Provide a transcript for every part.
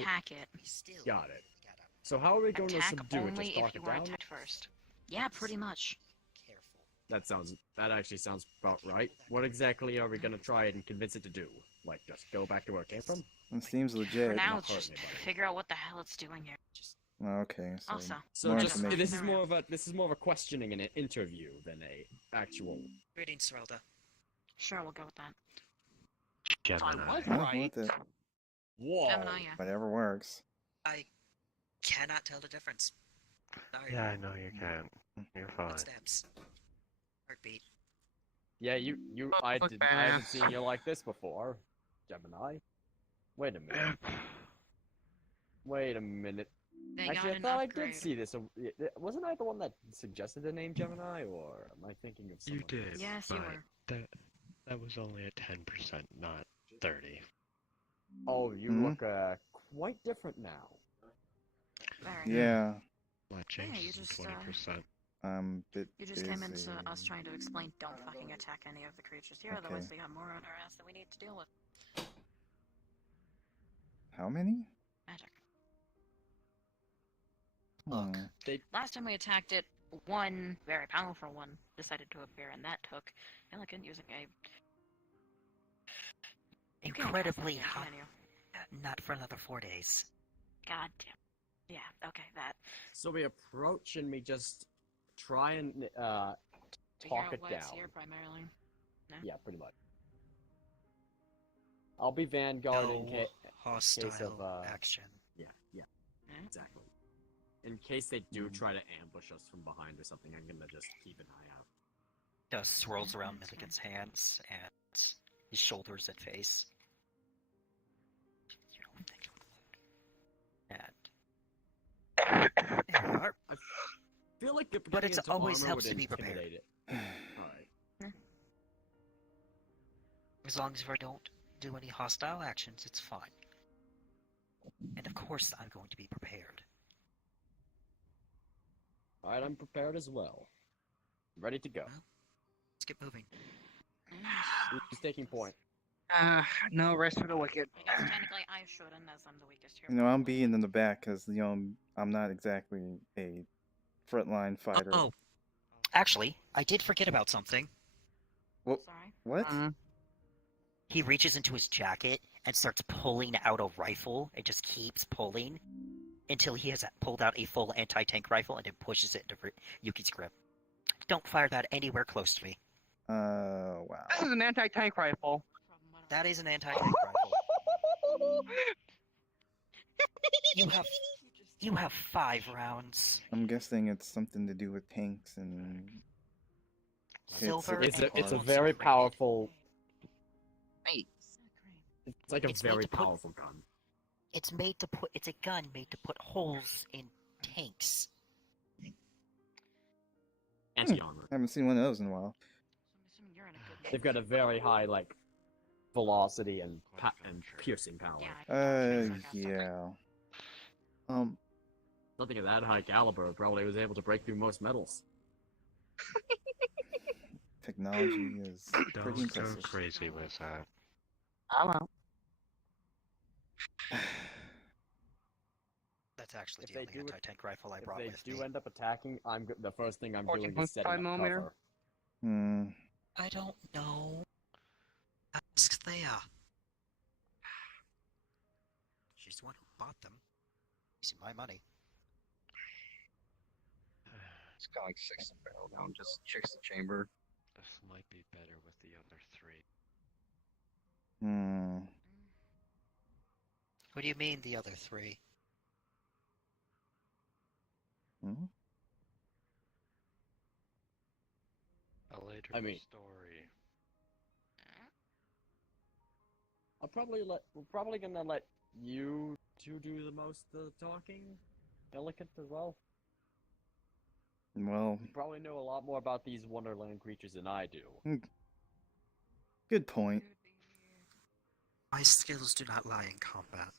attack it. Got it. So how are we going to Attack subdue it? only Just if talk you it were down? attacked first. Yeah, pretty much. That actually sounds about right. What exactly are we gonna try and convince it to do? Like, just go back to where it came from? It seems For legit. now, Not it's hurt just anybody. figure out what the hell it's doing here. Okay, so Also, So more just information. this is more of a questioning and an interview than a actual. Greetings, Serelda. Sure, we'll go with that. Gemini. I'll go with it. Whoa! Gemini, yeah. Whatever works. I cannot tell the difference. Sorry. Yeah, I know you can. You're fine. Footsteps. Heartbeat. Yeah, I haven't seen you like this before, Gemini. Wait a minute. Wait a minute. They Actually, got I an thought upgrade. I did see this. Wasn't I the one that suggested the name Gemini, or am I thinking of someone? You did. Yes, you but were. That was only a 10%, not 30. Oh, you Hmm? look quite different now. Very. Yeah, What Yeah, you changes just, in 20%? I'm a bit You just came into busy. us trying to explain don't fucking attack any of the creatures here, Okay. otherwise they got more on our ass than we need to deal with. How many? Magic. Look. Hmm. Last time we attacked it, one very powerful one decided to appear, and that took Elegant using a... You can't cast Incredibly that, hot. can you? Not for another 4 days. God damn. Yeah, okay, that. So we approach and we just try and Figure talk out it why down. it's here, primarily. Yeah, pretty much. I'll be Vanguard in No case hostile of action. yeah, Hmm? exactly. In case they do try to ambush us from behind or something, I'm gonna just keep an eye out. Just swirls around That's Milligan's hands and his shoulders and face. You don't think and there we are. I feel like the But it's into always armor helps would to be prepared. intimidate it. Alright. As long as we don't do any hostile actions, it's fine. And of course, I'm going to be prepared. Alright, I'm prepared as well. Ready to go. Let's get moving. Who's taking point? No, rest for the wicked. I guess technically I shouldn't, as I'm the weakest here. You know, I'm being in the back because, you know, I'm not exactly a frontline fighter. Oh, actually, I did forget about something. What? Sorry. What? He reaches into his jacket and starts pulling out a rifle and just keeps pulling until he has pulled out a full anti-tank rifle and then pushes it into Yuki's grip. Don't fire that anywhere close to me. Wow. This is an anti-tank rifle. That is an anti-tank rifle. You have 5 rounds. I'm guessing it's something to do with tanks and... Silver It's and a gold very rated. powerful. Wait. It's like a It's made very to put- powerful gun. It's a gun made to put holes in tanks. Anti-armor. I haven't seen one of those in a while. I'm assuming you're in a good They've got a very high like velocity and piercing power. Yeah, I can Yeah. Something of that high caliber probably was able to break through most metals. Technology is pretty Don't go impressive. crazy with that. I won't. That's actually If the they only do it- anti-tank rifle I If brought they with do me. end up attacking, the first thing I'm doing is 14.5 setting up millimeter? cover. Hmm. I don't know. Ask Thea. She's the one who bought them. Using my money. It's got like 6 barrel down, just checks the chamber. This might be better with the other 3. Hmm. What do you mean, the other 3? Hmm? A later I mean- story. We're probably gonna let you two do the most of the talking. Delicate as well. Well, You probably know a lot more about these Wonderland creatures than I do. good point. My skills do not lie in combat.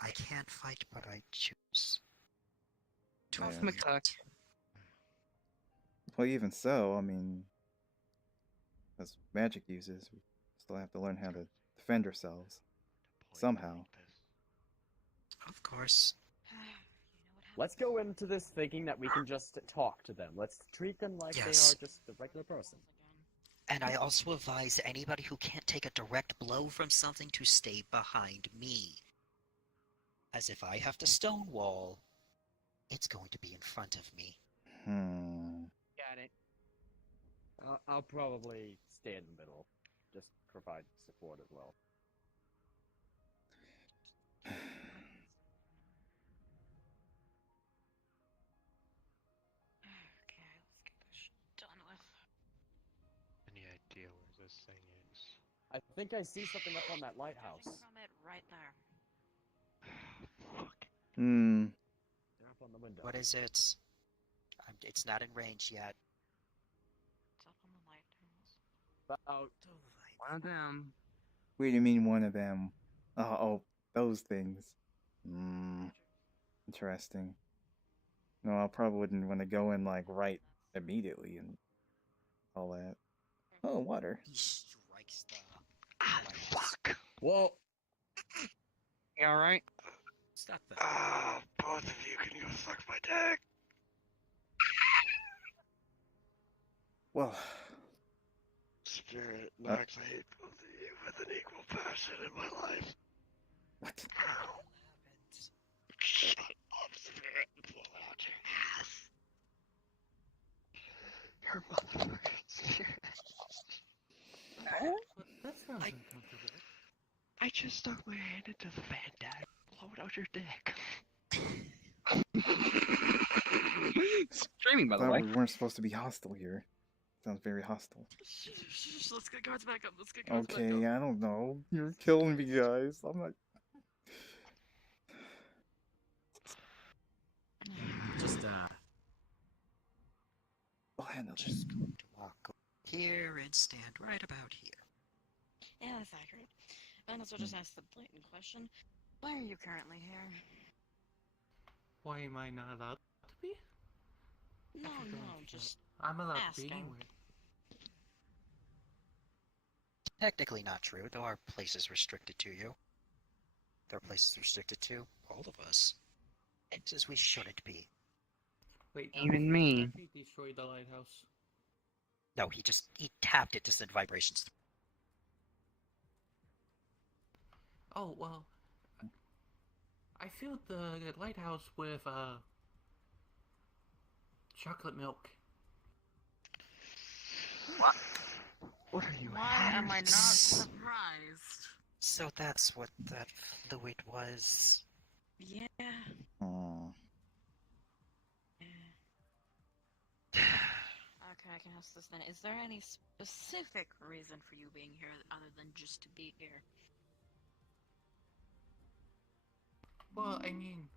I can't fight, but I choose. 12 Yeah. minutes. Well, even so, I mean, as magic uses, we still have to learn how to defend ourselves. Point Somehow. like this. Of course. You know what happens? Let's go into this thinking that we can just talk to them. Let's treat them like they Yes. are just a regular person. And I also advise anybody who can't take a direct blow from something to stay behind me. As if I have to stonewall, it's going to be in front of me. Got it. I'll probably stay in the middle. Just provide support as well. Okay, let's get this shit done with. Any idea where this thing is? I think I see something up on that Judging lighthouse. from it right there. Fuck. They're up on the window. What is it? It's not in range yet. It's up on the lighthouse. About One of them. Wait, do you mean one of them? Oh, those things. Interesting. No, I probably wouldn't want to go in like right immediately and all that. Oh, water. He strikes the... Ah, fuck! Whoa! You alright? Stop that. Ah, both of you can go suck my dick! Well, Spirit, Max, I hate both of you with an equal passion in my life. what? Ow. Shut up, Spirit, and blow it out your ass. Your motherfucking Spirit. That sounds I- uncomfortable. I just stuck my hand into the fan, Dad. Blow it out your dick. Streaming, by the Thought way. we weren't supposed to be hostile here. Sounds very hostile. Let's get guards back up. Let's get guards back Okay, up. I don't know. You're killing me, guys. I'm not. Just, I'll handle this. Just going to walk over here and stand right about here. Yeah, that's accurate. And also just ask the blatant question. Why are you currently here? why am I not allowed to be? No, Actually, no, don't just I'm allowed to asking. be anywhere. Technically not true. There are places restricted to you. There are places restricted to all of us. Places we shouldn't be. Wait, Even me. He destroyed the lighthouse. No, he tapped it to send vibrations. Oh, well. I filled the lighthouse with, chocolate milk. What are you why am I not Yes. surprised? So that's what that fluid was. Yeah. Oh. Okay, I can ask this then. Is there any specific reason for you being here other than just to be here? Well, I mean,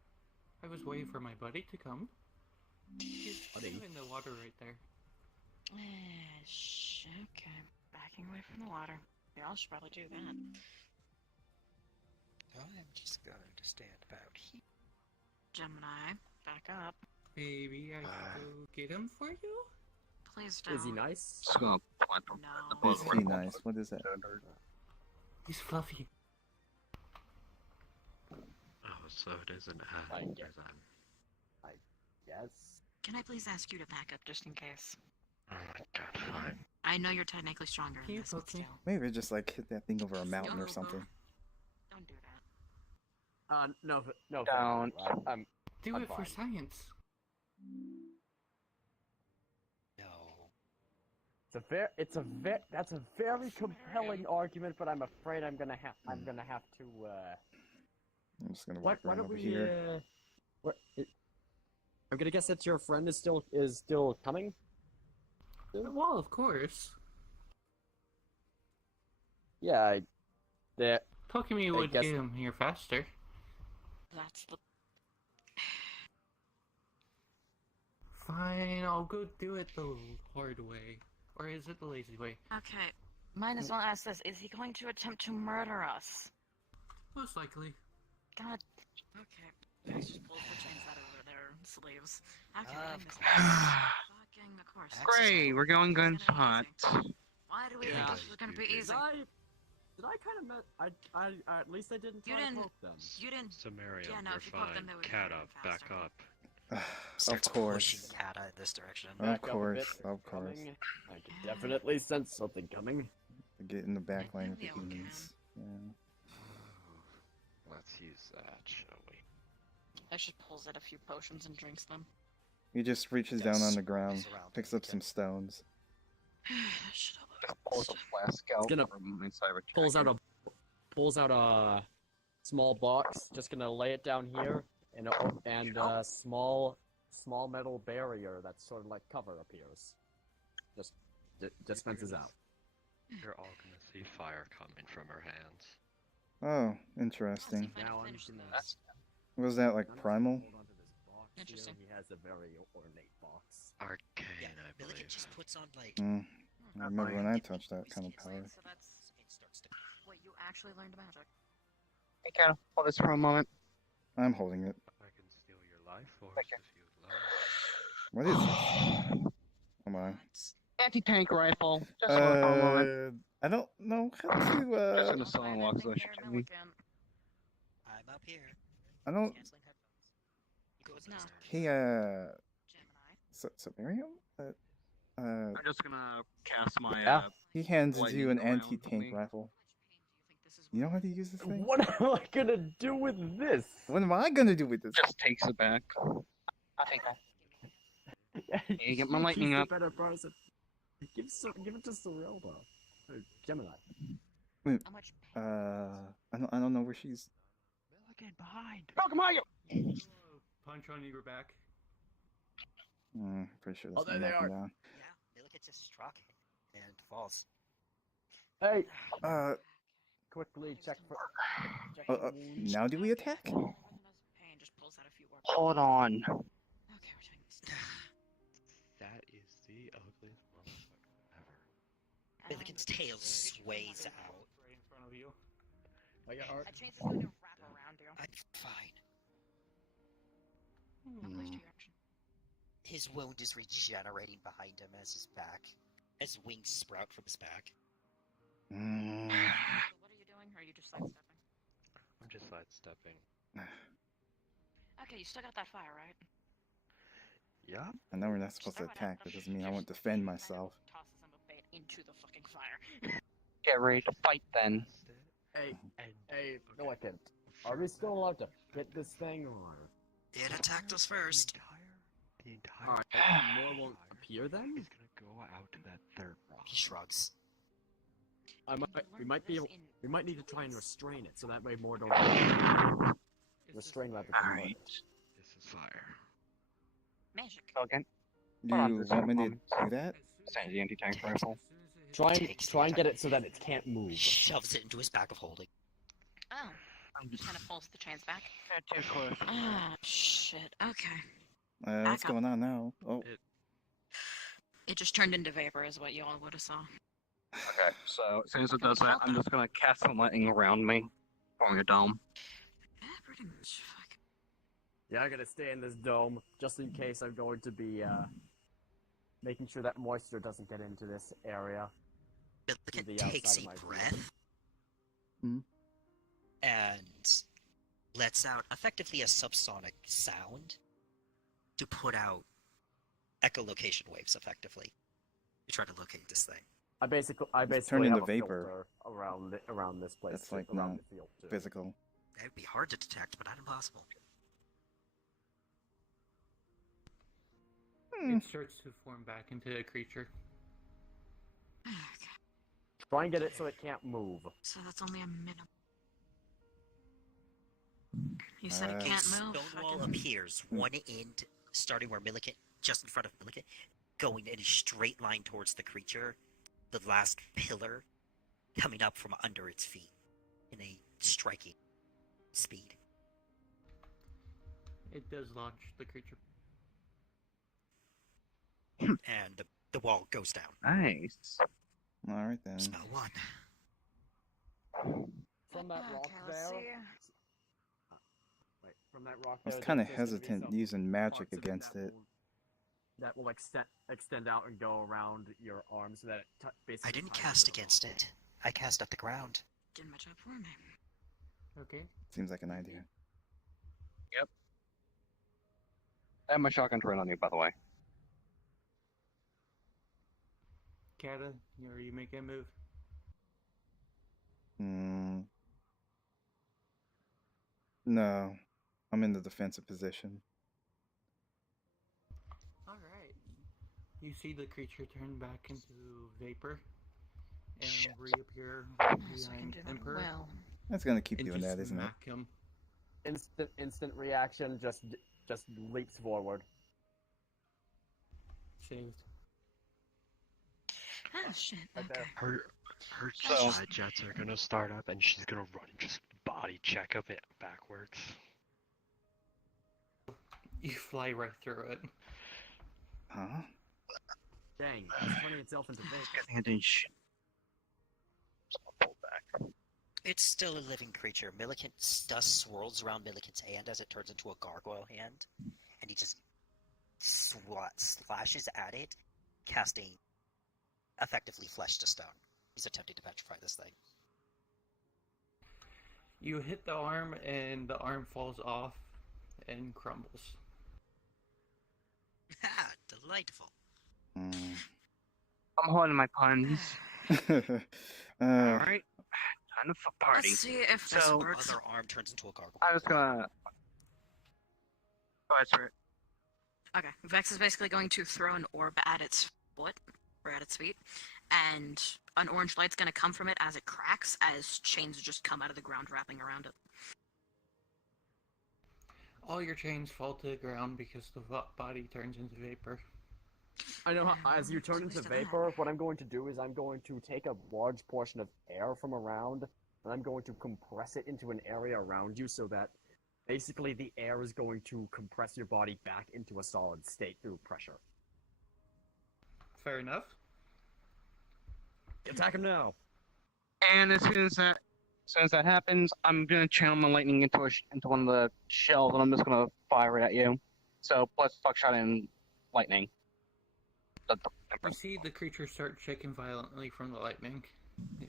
I was waiting for my buddy to come. He's Buddy? in the water right there. Okay. Backing away from the water. We all should probably do that. I'm just going to stand about here. Gemini, back up. Maybe I should go get him for you? Please don't. Is he nice? Just gonna punt him. No. Is he nice? What is that? He's fluffy. Oh, so it isn't I as get- Yes. Can I please ask you to back up just in case? Oh my god, fine. I know you're technically stronger Can than you this, but poke me? still. Maybe just like hit that thing over a mountain or No, something. Don't do that. No, no. Don't. I'm Do I'm it for fine. science. No. That's a very compelling argument, but I'm afraid I'm gonna have to. I'm just gonna Why walk around don't over we? here. I'm gonna guess that your friend is still coming. Well, of course. Yeah, Poking me I would guess- get him here faster. That's the. Fine, I'll go do it the hard way. Or is it the lazy way? Okay. Might as well ask this. Is he going to attempt to murder us? Most likely. God. Okay. Max just pulls the chains out of their sleeves. Okay, I Of missed course. that. Fucking, of course. Great, we're going gun It's gonna be hunt. easy. Why do we Yeah. think this is gonna be easy? Did I kind of at least I didn't You try to didn't- poke them. You didn't. Samarium, Yeah, no, you're if you poke them, fine. they would Cat run up, back faster. up. Of Starts pushing course. Kata in this direction. Of Back up a course, bit. of course. Coming. I can definitely sense something coming. Get in the back line with the Maybe I'll humans. Yeah. Let's use that, shall we? Actually pulls out a few potions and drinks them. He just reaches Yes, down on the ground, moves around. picks up some stones. Shut up. Just pulls a flask out gonna- from inside of a Pulls out a small box. Just gonna lay it down here, and a small metal barrier that's sort of like cover appears. Just dispenses out. You're all gonna see fire coming from her hands. Oh, interesting. Now I'm Finish gonna- those. Was that like I'm just gonna primal? hold onto this box here. Interesting. He has a very ornate box. Arcane, Yeah, I Milligan believe. just puts on like. Mm, I remember when I touched that Wait, kind of power. So that's. It starts to. Wait, you actually learned magic? Hey, Cat, hold this for a moment. I'm holding it. I can steal your life force Thank you. if you'd like. What is this? Oh my. Anti-tank rifle. Just hold it for a moment. I don't know how to, Just gonna Don't sell buy and that walk thing those there, to me. Milligan. I'm up here. I don't, Canceling headphones. You go with No. Lester. he, Gemini. Samarium? I'm just gonna cast my Yeah. He hands Lightning you an around anti-tank me. rifle. Which pain do you think this is You know worth? how to use this thing? What am I gonna do with this? What am I gonna do with this? just takes it back. I think I. Yeah, get my lightning He's the up. better person. Give it to Cerilda. Gemini. How much pain? I don't know where she's. Milligan, behind! Welcome, Mario! Punch on your back. Pretty sure Oh, that's there gonna they knock him are. down. Yeah, Milligan just struck and falls. Hey, Quickly check for wounds. now do we attack? Pain just pulls out a few more. Hold on. Okay, we're doing this. That is the ugliest motherfucker ever. Milligan's tail sways out. Right in front of you. I got heart. A chance is going to wrap around you. I'm fine. Now place to your action. His wound is regenerating behind him as wings sprout from his back. So what are you doing? Or are you just sidestepping? I'm just sidestepping. Okay, you still got that fire, right? Yeah? I know we're not supposed to Throw it at attack. them. That doesn't mean I Just won't defend shoot at him, myself. Tosses him a bait into the fucking fire. Get ready to fight then. Hey, And hey, no I can't. Are we still allowed to hit this thing or? It attacked us first. The entire Alright, more won't appear then? is gonna go out to that third rock. He shrugs. We might be able. We might need to try and restrain it, so that way more don't. Restrain weapons. Alright. This is fire. Magic. So again, Do Hold on you just want a me to moment. do that? Send the anti-tank rifle. Try and get it so that it can't move. He shoves it into his bag of holding. Oh. Just kind of pulls the chains back. Too close. Ah, shit. Okay. What's Back up. going on now? Oh, It just turned into vapor, is what you all would have saw. Okay, so as soon as it does that, I'm just gonna cast some lightning around me, forming a dome. Yeah, pretty much. Fuck. Yeah, I gotta stay in this dome just in case I'm going to be making sure that moisture doesn't get into this area. Milligan the takes outside a of my breath Hmm? and lets out effectively a subsonic sound to put out echolocation waves effectively to try to locate this thing. I basically turn into have a vapor. filter around this place. That's like around not the field too. physical. That would be hard to detect, but not impossible. It starts to form back into a creature. Okay. Try and get it so it can't move. So that's only a minute. You said it can't move. Stone wall fucking- appears, one end starting where Milligan, just in front of Milligan, going in a straight line towards the creature, the last pillar coming up from under its feet in a striking speed. It does launch the creature. And the wall goes down. Nice. Alright then. Spell one. From that rock Okay, let's there. see. Wait, from that rock I was there, kind of there's gonna be hesitant some using magic parts of against that it. That will extend out and go around your arm so that it basically. I didn't ties cast to the against rock. it. I cast at the ground. did my job for me. Okay. Seems like an idea. I have my shotgun trained on you, by the way. Kata, are you making a move? Hmm. No, I'm in the defensive position. Alright. You see the creature turn back into vapor and Shit. reappear right So I can behind do that Emperor. well. That's gonna keep And doing just that, isn't it? smack him. Instant reaction, just leaps forward. Saved. Oh shit. Right Okay. there. Her So- side jets are gonna start up, and she's gonna run and just body check of it backwards. You fly right through it. Huh? Dang, it's turning itself into vapor. And then shit. So I'll pull back. It's still a living creature. Dust swirls around Milliken's hand as it turns into a gargoyle hand, and he just slashes at it, casting effectively flesh to stone. He's attempting to petrify this thing. You hit the arm, and the arm falls off and crumbles. Ha! Delightful. Hmm. I'm holding my puns. Alright. Time for party. Let's see if this So- works. Other arm turns into a gargoyle. I was gonna. Go ahead, sir. Okay, Vex is basically going to throw an orb at its foot, or at its feet, and an orange light's going to come from it as it cracks, as chains just come out of the ground wrapping around it. All your chains fall to the ground because the body turns into vapor. I know as you turn At into least of that. vapor, what I'm going to do is I'm going to take a large portion of air from around, and I'm going to compress it into an area around you so that basically the air is going to compress your body back into a solid state through pressure. Fair enough. Attack him now! And as soon as that happens, I'm gonna channel my lightning into into one of the shells, and I'm just gonna fire it at you. So plus buckshot and lightning. You see the creature start shaking violently from the lightning,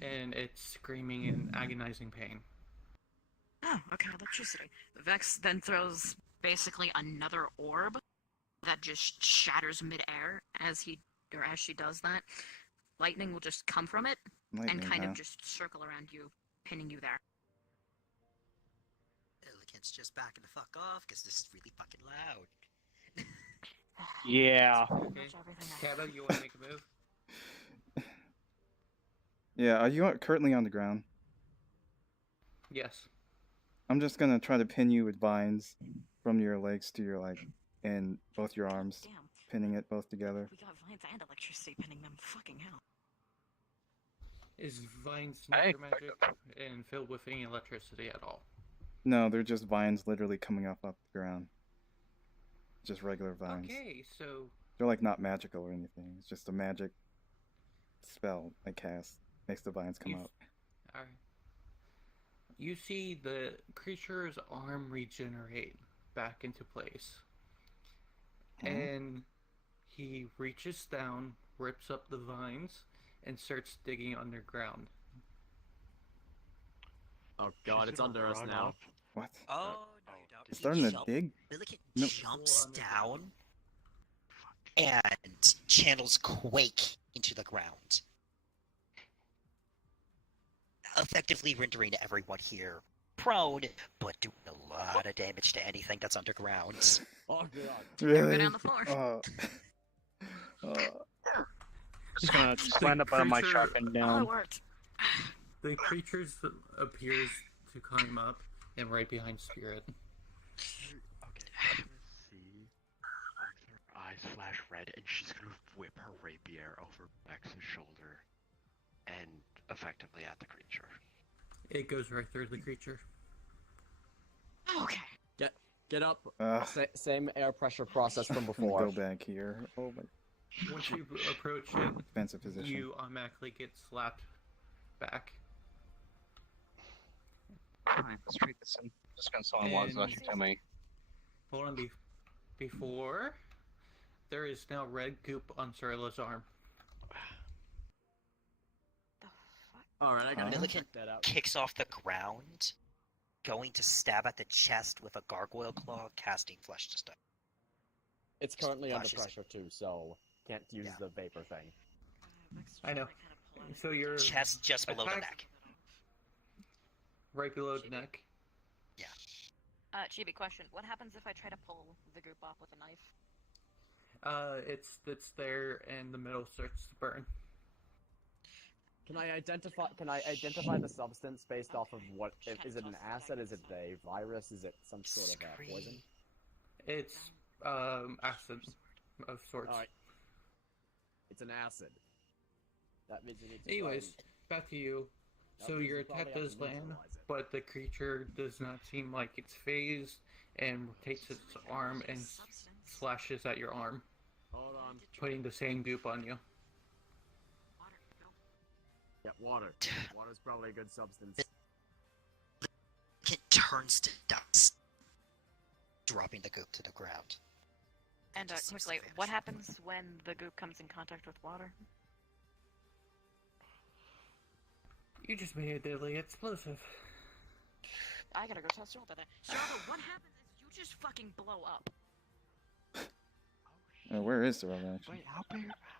and it's screaming in agonizing pain. Oh, okay, electricity. Vex then throws basically another orb that just shatters midair as she does that. Lightning will just come from it Lightning, and kind huh? of just circle around you, pinning you there. Milliken's just backing the fuck off because this is really fucking loud. Yeah. That's pretty Okay. much everything I have. Kata, you want to make a move? Yeah, are you currently on the ground? Yes. I'm just gonna try to pin you with vines from your legs to your leg and both your arms, Damn, pinning it both together. we got vines and electricity pinning them. Fucking hell. Is Vines Hey. necromagic and filled with any electricity at all? No, they're just vines literally coming up off the ground. Just regular vines. Okay, so They're like not magical or anything. It's just a magic spell I cast. Makes the vines come You- up. alright. You see the creature's arm regenerate back into place. Huh? And he reaches down, rips up the vines, and starts digging underground. Oh god, She's it's gonna under us run now. up. What? Oh, no, you don't. It's starting to Jump- dig? Milliken No. jumps Full down and channels quake into the ground, effectively rendering everyone here prone, but doing a lot of damage to anything that's underground. Oh god. Really? down the floor. Just gonna stand up out of my creature- shotgun Oh, down. it worked. The creature appears to climb up and right behind Spirit. Okay, I'm gonna see her eyes flash red, and she's gonna whip her rapier over Bex's shoulder and effectively at the creature. It goes right through the creature. Okay. Get up. Ugh, Same air pressure process from I'm gonna before. go back here. Oh my Once you approach it, defensive position. you automatically get slapped back. Alright, let's treat this in. Just gonna someone was And- to me. Hold on, before there is now red goop on Sorla's arm. The fuck? Alright, I gotta Huh? check that out. Kicks off the ground, going to stab at the chest with a gargoyle claw, casting flesh to stone. It's currently under flashes it. pressure too, so can't use Yeah. the vapor thing. I know. So you're Chest just below the Attack- neck. right below the neck. Chibi, question. What happens if I try to pull the group off with a knife? It's there, and the middle starts to burn. Can I identify the substance based off of what? Is it an acid? Is it a virus? Is it some sort of poison? It's acid of sorts. Alright. It's an acid. That means you need to Anyways, back to you. That So means your you probably attack have to does land, neutralize it. but the creature does not seem like it's phased and takes its arm and slashes at your arm, Hold on. putting the same goop on you. Yeah, water. Water's probably a good substance. It turns to dust, dropping the goop to the ground. And quickly, what happens when the goop comes in contact with water? You just made a deadly explosive. I gotta go test Shilda then. Shilda, what happens is you just fucking blow up. Where is the rubber actually? Wait,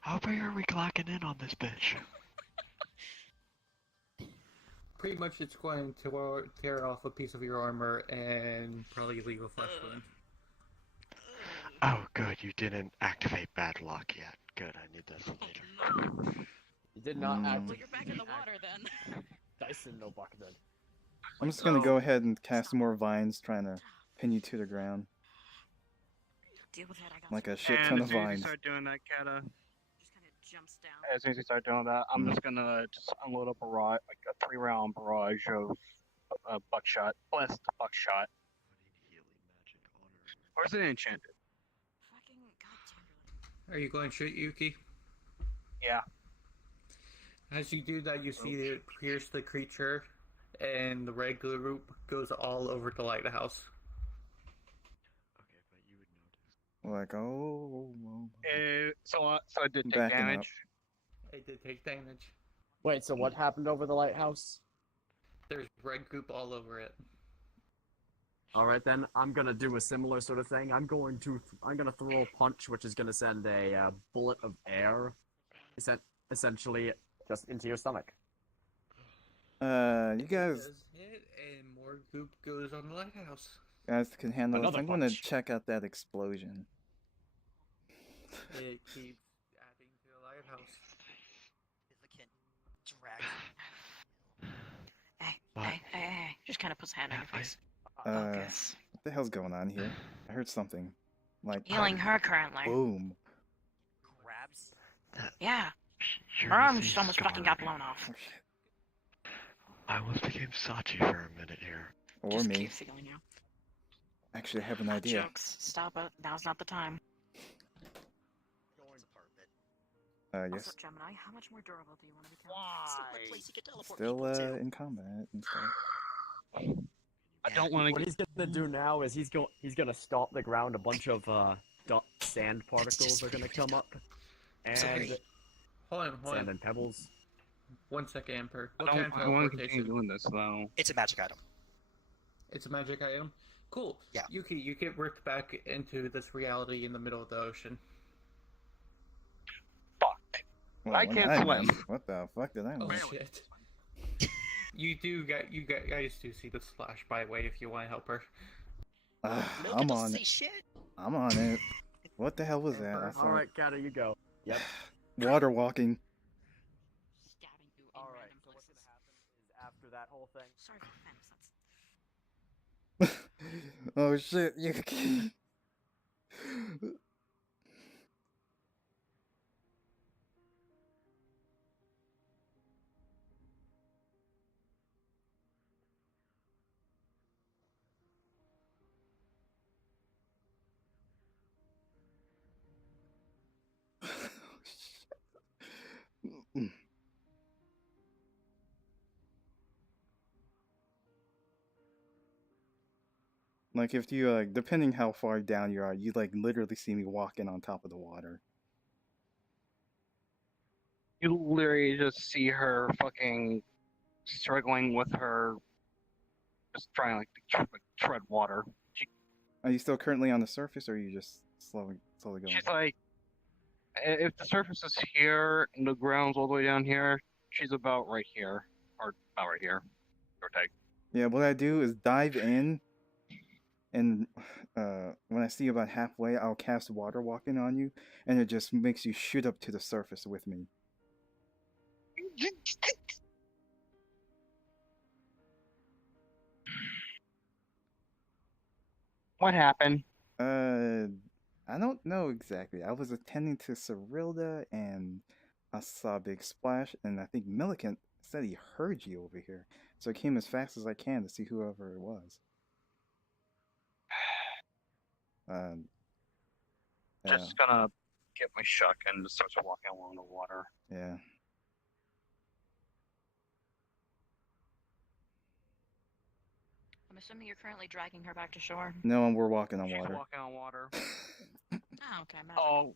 how big are we clocking in on this bitch? Pretty much it's going to tear off a piece of your armor and probably leave a flesh wound. Oh, good, you didn't activate bad luck yet. Good, I need this later. You did not act. Well, you're back in the water then. Dyson no bucketed. I'm just gonna go ahead and cast more vines, trying to pin you to the ground. Deal with it, I got Like you. a shit And ton as of soon as you vines. start doing that, Kata, Just kind of jumps down. as soon as you start doing that, I'm just gonna unload a barrage, like a 3-round barrage of buckshot, blessed buckshot. I need healing magic on her. Or is it enchanted? Fucking goddamn. Are you going to shoot Yuki? Yeah. As you do that, you see it pierce the creature, and the red goop goes all over the lighthouse. Okay, but you would notice. Like, oh. So it didn't take Backing up. damage. It did take damage. Wait, so what happened over the lighthouse? There's red goop all over it. Alright then, I'm gonna do a similar sort of thing. I'm gonna throw a punch, which is gonna send a bullet of air, essentially, just into your stomach. You guys Does hit, and more goop goes on the lighthouse. can handle this. Another I'm gonna punch. check out that explosion. It keeps adding to the lighthouse. Significant drag. Hey. Just kind of puts a hand on your face. What Focus. the hell's going on here? I heard something. Like, Healing her currently. boom. Grabs. Yeah. You're Her arm missing just almost fucking got Scar. blown off. Oh, shit. I almost became Sachi for a minute here. Or Just me. keep feeling you. Actually, I have an idea. Jokes. Stop it. Now's not the time. Yes. Also, Gemini, how much more durable do you want to become? Why? Place you can teleport Still people to. in combat and stuff. I don't want What to. he's gonna do now is he's gonna stomp the ground. A bunch of sand particles are gonna come up, and Sorry. Hold on. sand and pebbles. 1 second, Emperor. I What kind of don't want to continue teleportation? doing this though. It's a magic item. It's a magic item. Cool. Yeah. Yuki, you get ripped back into this reality in the middle of the ocean. Fuck. Well, I when can't miss, swim. What the fuck did I Oh miss? shit. You guys do see the splash by the way if you want to help her. Milk I'm doesn't on say it. shit. I'm on it. What the hell was that? I saw Alright, Kata, you go. Yep. water walking. Stabbing you in Alright, random so what's places. gonna happen is after that whole thing. Sorry for the fantasy. Oh shit, you Like if you depending how far down you are, you like literally see me walking on top of the water. You literally just see her fucking struggling with her, just trying like tread water. Are you still currently on the surface, or are you just slowly going? She's like, if the surface is here and the ground's all the way down here, she's about right here, or about right here. Or take. Yeah, what I do is dive in, and when I see you about halfway, I'll cast Water Walking on you, and it just makes you shoot up to the surface with me. What happened? I don't know exactly. I was attending to Cyrilda, and I saw a big splash, and I think Millikan said he heard you over here, so I came as fast as I can to see whoever it was. Just gonna get my shotgun and start walking along the water. Yeah. I'm assuming you're currently dragging her back to shore. No, and we're walking on She's water. walking on water. Oh, okay. Magic.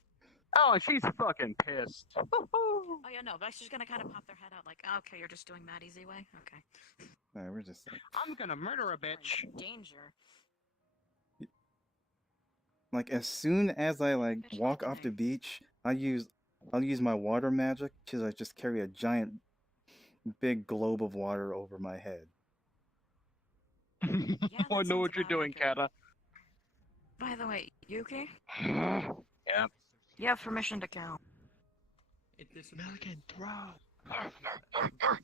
Oh, she's fucking pissed. Oh yeah, no, but she's gonna kind of pop their head out like, oh, okay, you're just doing that easy way. Okay. Alright, we're just like, I'm gonna murder a bitch. Danger. as soon as I Bitch, walk like off the me. beach, I'll use my water magic to just carry a giant big globe of water over my head. that I know sounds what you're about doing, accurate. Kata. By the way, Yuki, Yeah. you have permission to kill. It disappears. Milligan, throw!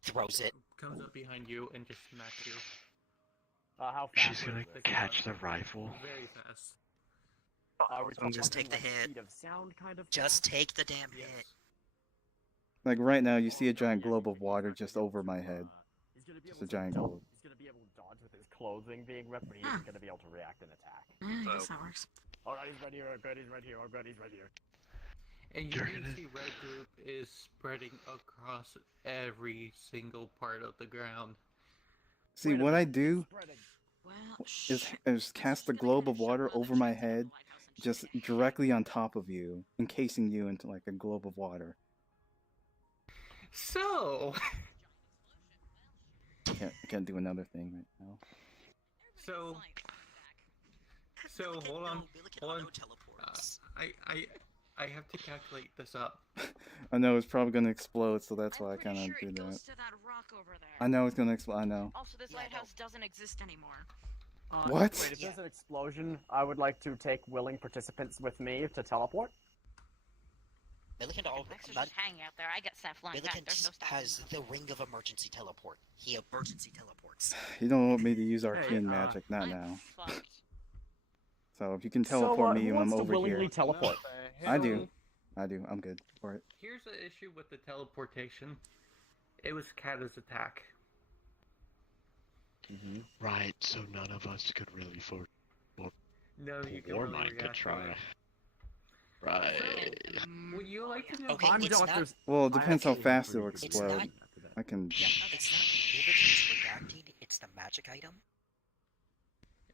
Throws it. Comes up behind you and just smacks you. How fast She's is gonna this? catch the rifle. Very fast. We're talking Just take the like hit. speed of sound kind of Just fast? take the damn hit. Yes. Like right now, you see a giant globe of water just over my head. He's gonna be Just able a to giant dodge- globe. He's gonna be able to dodge with his clothing being ripped, but he Huh. isn't gonna be able to react and attack. I guess that works. Alright, he's right here. Oh, good, he's right here. Oh, good, he's right here. And You're you can gonna- see Red Group is spreading across every single part of the ground. See, Wait a what I minute, do spreading. Well, is cast the globe of water over my head, just directly on top of you, encasing you into like a globe of water. So, I can't do another thing right now. so hold on, hold on. Teleports. I have to calculate this up. I know it's probably gonna explode, so that's why I I'm pretty kind of sure do it that. goes to that rock over there. I know it's gonna explode. I know. Also, this Yeah, lighthouse doesn't exist anymore. What? Wait, if Yeah. there's an explosion, I would like to take willing participants with me to teleport. Milliken, Max is just hanging out there. I get set flying back. Milliken There's no stopping has him. the ring of emergency teleport. He emergency teleports. You don't want me to use arcane Hey, magic, not I'm now. fucked. So if you can teleport me who when I'm wants to over willingly here, teleport? I do. I'm good for it. Here's the issue with the teleportation. It was Kata's attack. Right, so none of us could really No, you can or only mine could react to try. it. Right. Would you like to know Okay, how I'm it's done with not- this. Well, it depends how actually fast have it'll pretty good explode. not- after that. I can. It's not Milliken's reacting, it's the magic item.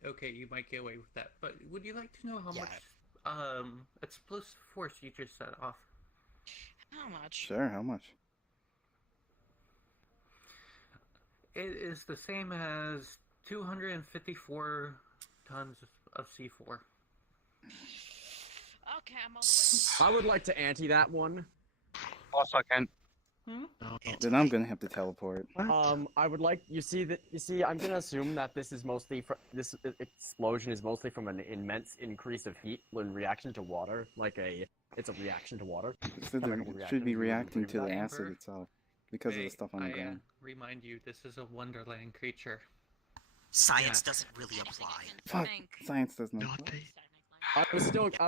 Okay, you might get away with that, but would you like to know how Yeah. much explosive force you just set off? How much? Sure. How much? It is the same as 254 tons of C4. Okay, I'm all the way. I would like to ante that one. I'll second. No, Then I'm gonna have to teleport. I would like you see. I'm gonna assume that this is mostly this explosion is mostly from an immense increase of heat in reaction to water, it's a reaction to water. So Chemical it should be reaction. reacting to the acid Amber? itself because of the May stuff on the I, ground. remind you, this is a Wonderland creature. Science Yeah. doesn't really apply. Fuck. Think. Science doesn't. nothing. I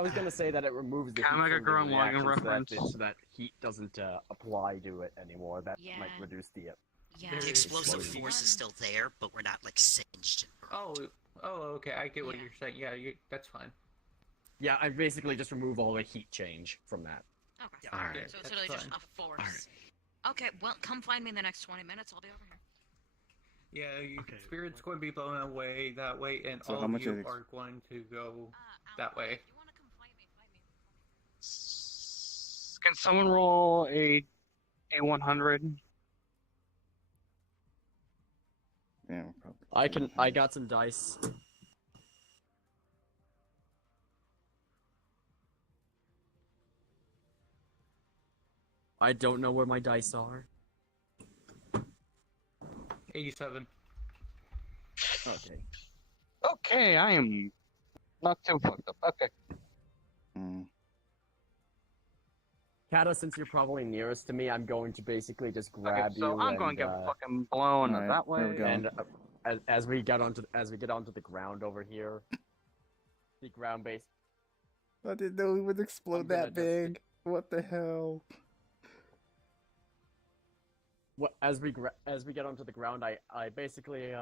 was gonna say that it removes the Can I heat make a from the Gurren Lagann reaction reference? so that heat doesn't apply to it anymore. That Yeah. might reduce the. Yeah. Very The explosive explosive. force is still there, but we're not like singed. Oh, okay, I get what Yeah. you're saying. Yeah, that's fine. Yeah, I basically just remove all the heat change from that. Okay. Alright. So it's That's really just fine. a force. Alright. Okay, well, come find me in the next 20 minutes. I'll be over here. Yeah, Okay. Spirit's going to be blown away that way, and So all how of much you is- are going to go Alex, that way. if you want to come fight me, fight me. Can someone roll a 100? Yeah, we'll probably. I got some dice. I don't know where my dice are. 87. Okay. Okay, I am not too fucked up. Okay. Mm. Kata, since you're probably nearest to me, I'm going to basically just grab Okay, so you I'm and, going to get fucking blown Alright, that where way. we going? and as we get onto the ground over here, the ground base. I didn't know it would I'm explode gonna that big. What the hell? As we get onto the ground, I basically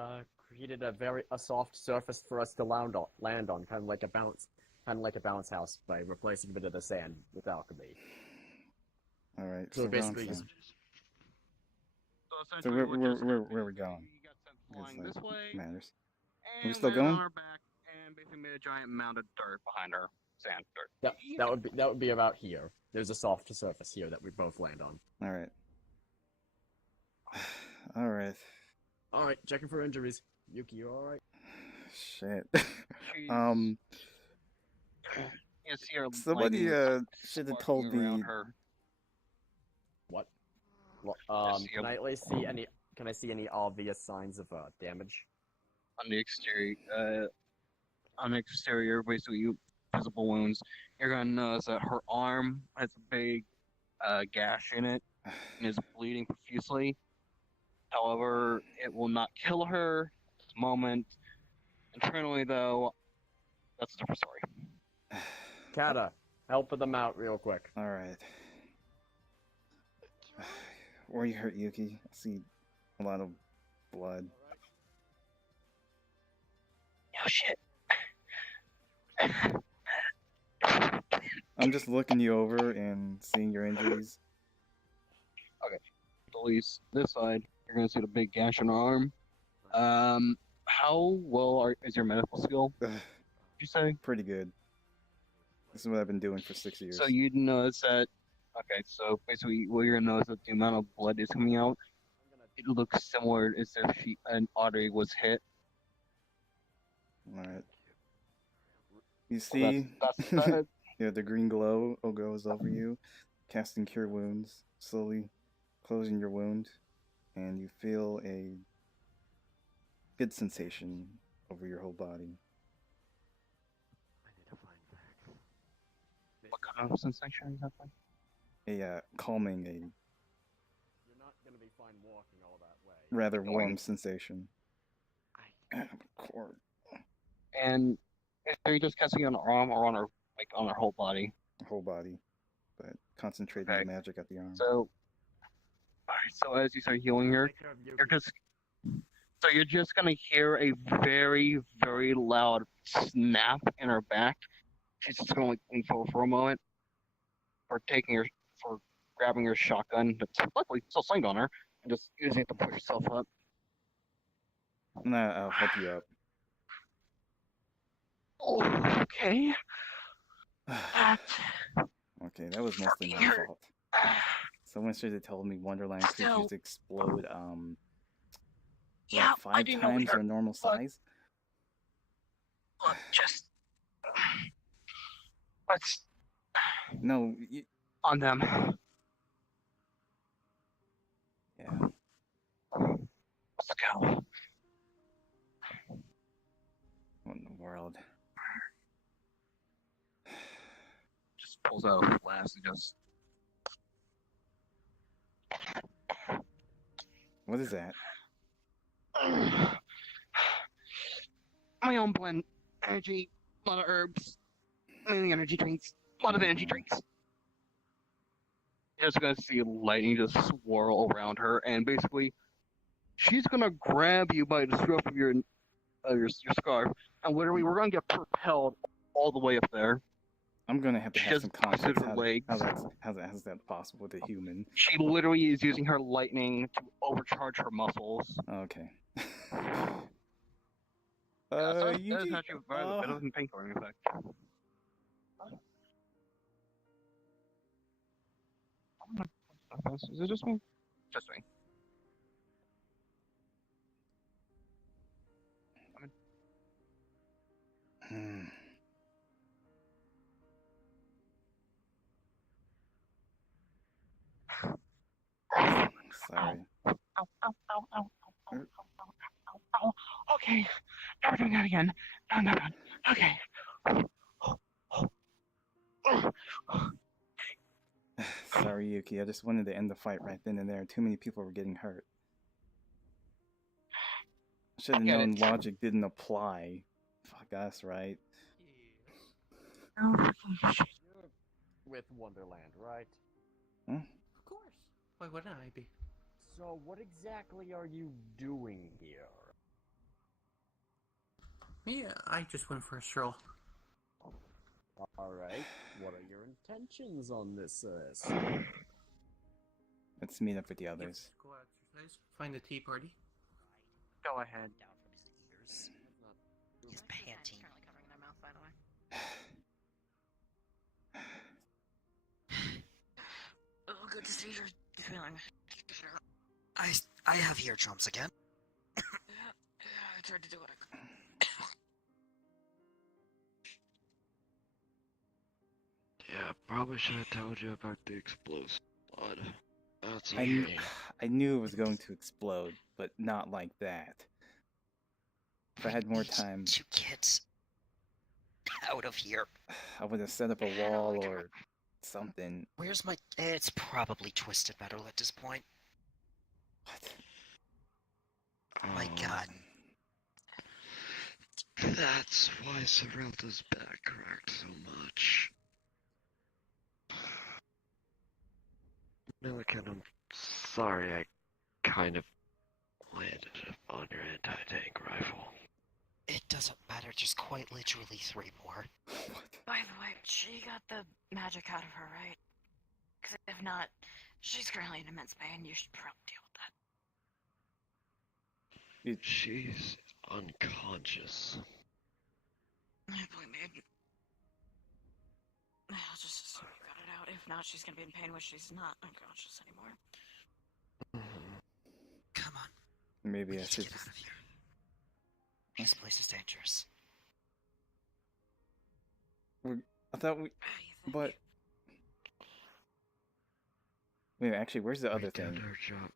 created a soft surface for us to land on, kind of like a bounce house by replacing a bit of the sand with alchemy. Alright, So so basically, bouncing. So So essentially, where are we going? We got sent flying Because this way, matters. and we still landed on going? our back, and basically made a giant mound of dirt behind her. Sand, dirt. that would be about here. There's a soft surface here that we both land on. Alright. Alright. All right, checking for injuries. Yuki, you all right? Shit. She's- um, You see her somebody lightning should have sparking told around me. her. What? Well, Yes, can yep. I at least see any? Can I see any obvious signs of damage? On the exterior, basically visible wounds. You're gonna notice that her arm has a big gash in it and is bleeding profusely. However, it will not kill her at the moment. Internally, though, that's a different story. Kata, help them out real quick. Alright. Where are you hurt, Yuki? I see a lot of blood. Oh shit. I'm just looking you over and seeing your injuries. At least this side, you're gonna see the big gash on her arm. How well is your medical skill? Did you say? Pretty good. This is what I've been doing for 6 years. So you'd notice that. Okay, so basically, what you're gonna notice that the amount of blood is coming out. It looks similar as if an artery was hit. Alright. You So see, that's yeah, the green glow goes over you, casting Cure Wounds, slowly closing your wound, and you feel a good sensation over your whole body. I need to find facts. what kind of sensation exactly? A calming, a You're not gonna be fine walking all that way. rather warm sensation. I Cord. And are you just casting on her arm or on her on her whole body? Whole body, but concentrating Okay. the magic at the arm. So, alright. So as you start healing her, Take care of Yuki. you're just gonna hear a very, very loud snap in her back. She's just gonna lean forward for a moment, for grabbing her shotgun that's luckily still slinged on her, and just using it to push herself up. Nah, I'll help you up. Oh, okay. That Okay, that was mostly my Fucking hurt. fault. Someone should have told me Wonderland Still- creatures explode yeah, what, I 5 didn't know times either. their normal Look. size? Look, just let's No, on them. yeah. Let's go. What in the world? Just pulls out a flask and just. What is that? My own blend, energy, a lot of herbs, mainly energy drinks, a lot of energy drinks. You're just gonna see lightning just swirl around her, and basically, she's gonna grab you by the scruff of your scarf, and literally, we're gonna get propelled all the way up there. I'm gonna have to She have just some context. twisted her legs. How's that possible with a human? She literally is using her lightning to overcharge her muscles. Okay. That Yuki, is actually a bit of a painkilling effect. Is it just me? Just me. Sorry. Ow, ow, ow, ow, ow, ow, ow, ow. Okay, never doing that again. No, no, no. Okay. Sorry, Yuki. I just wanted to end the fight right then and there. Too many people were getting hurt. Should have Get known it. logic didn't apply. Fuck us, right? You're with Wonderland, right? Huh? Of course. Why wouldn't I be? So what exactly are you doing here? Yeah, I just went for a stroll. Alright, what are your intentions on this, Let's meet up with the Yep, others. go exercise. Find a tea party. Go ahead. Down from his ears. My He's sister's hand's panting. currently covering their mouth, by the way. Oh, good to see you're feeling better. I have eardrums again. Yeah, I tried to do what I could. Yeah, probably should have told you about the explosive blood. That's I, kn- okay. I knew it was going to explode, but not like that. If I had more need time, to get out of here. I would have set up a Man, I wall like or something. Where's my? It's probably twisted metal at this point. What? My God. That's why Cyrilda's back cracked so much. Milliken, I'm sorry I kind of landed on your anti-tank rifle. It doesn't matter. Just quite literally 3 more. By the way, she got the magic out of her, right? Because if not, she's currently in immense pain. You should probably deal with that. She's unconscious. Believe me. I'll just assume you got it out. If not, she's gonna be in pain when she's not unconscious anymore. Come on. Maybe We I need to should get just. out of here. This place is dangerous. I thought we. Ah, you think? But. Wait, actually, where's the other We did thing? our job.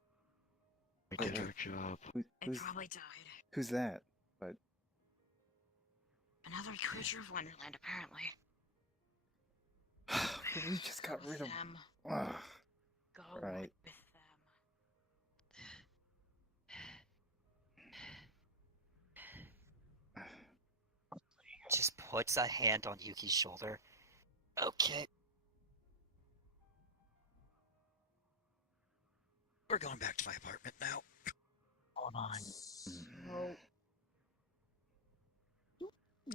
We Oh, did oh. our job. Who, It who's probably died. who's that? But Another creature of Wonderland, apparently. we just got Go rid with of. them. Ugh. Go Right. with them. Just puts a hand on Yuki's shoulder. Okay. We're going back to my apartment now. Hold on. So,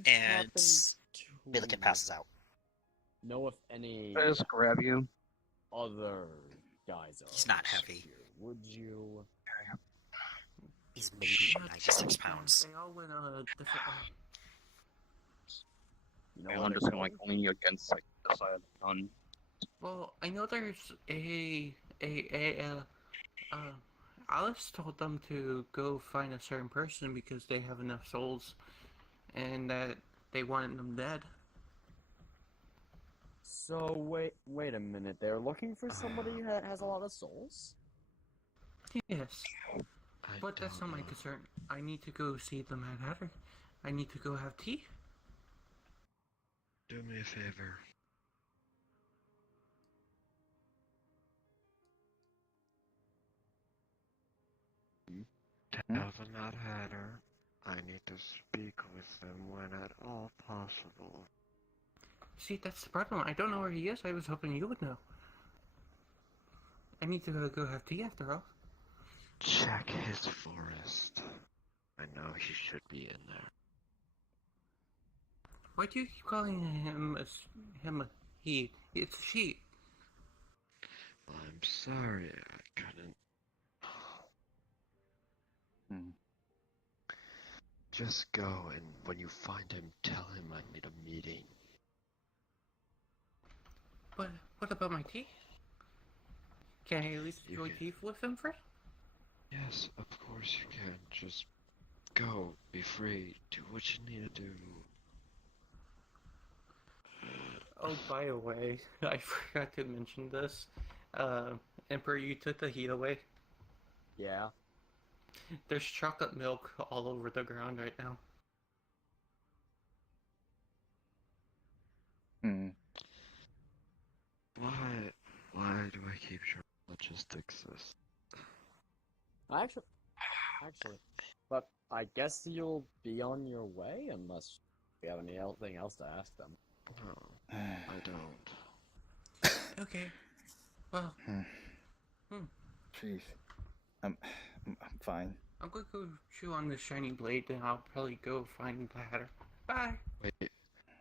And happens to Milliken passes out. know if any I just grab you. other guys are He's not around heavy. here, would you? He's maybe 96 Yeah, pounds. they all went on a different way. You know And what I'm they're just gonna like called? lean you against like the side of the gun. Well, I know there's Alice told them to go find a certain person because they have enough souls, and that they wanted them dead. So wait a minute. They're looking for somebody that has a lot of souls. Yes, I but that's don't not my know. concern. I need to go see the Mad Hatter. I need to go have tea. Do me a favor. Tell the Mad Hatter I need to speak with them when at all possible. See, that's the problem. I don't know where he is. I was hoping you would know. I need to go have tea after all. Check his forest. I know he should be in there. Why do you keep calling him a he? It's she. I'm sorry, I couldn't. Hmm. Just go, and when you find him, tell him I need a meeting. But what about my tea? Can I at least You enjoy can. tea with him first? Yes, of course you can. Just go, be free, do what you need to do. Oh, by the way, I forgot to mention this. Emperor, you took the heat away. Yeah. There's chocolate milk all over the ground right now. Hmm. Why do I keep sure logistics this? Actually, but I guess you'll be on your way unless we have anything else to ask them. No, I don't. Okay. Well, Jeez. I'm fine. I'm gonna go chew on this shiny blade, and I'll probably go find the Hatter. Bye.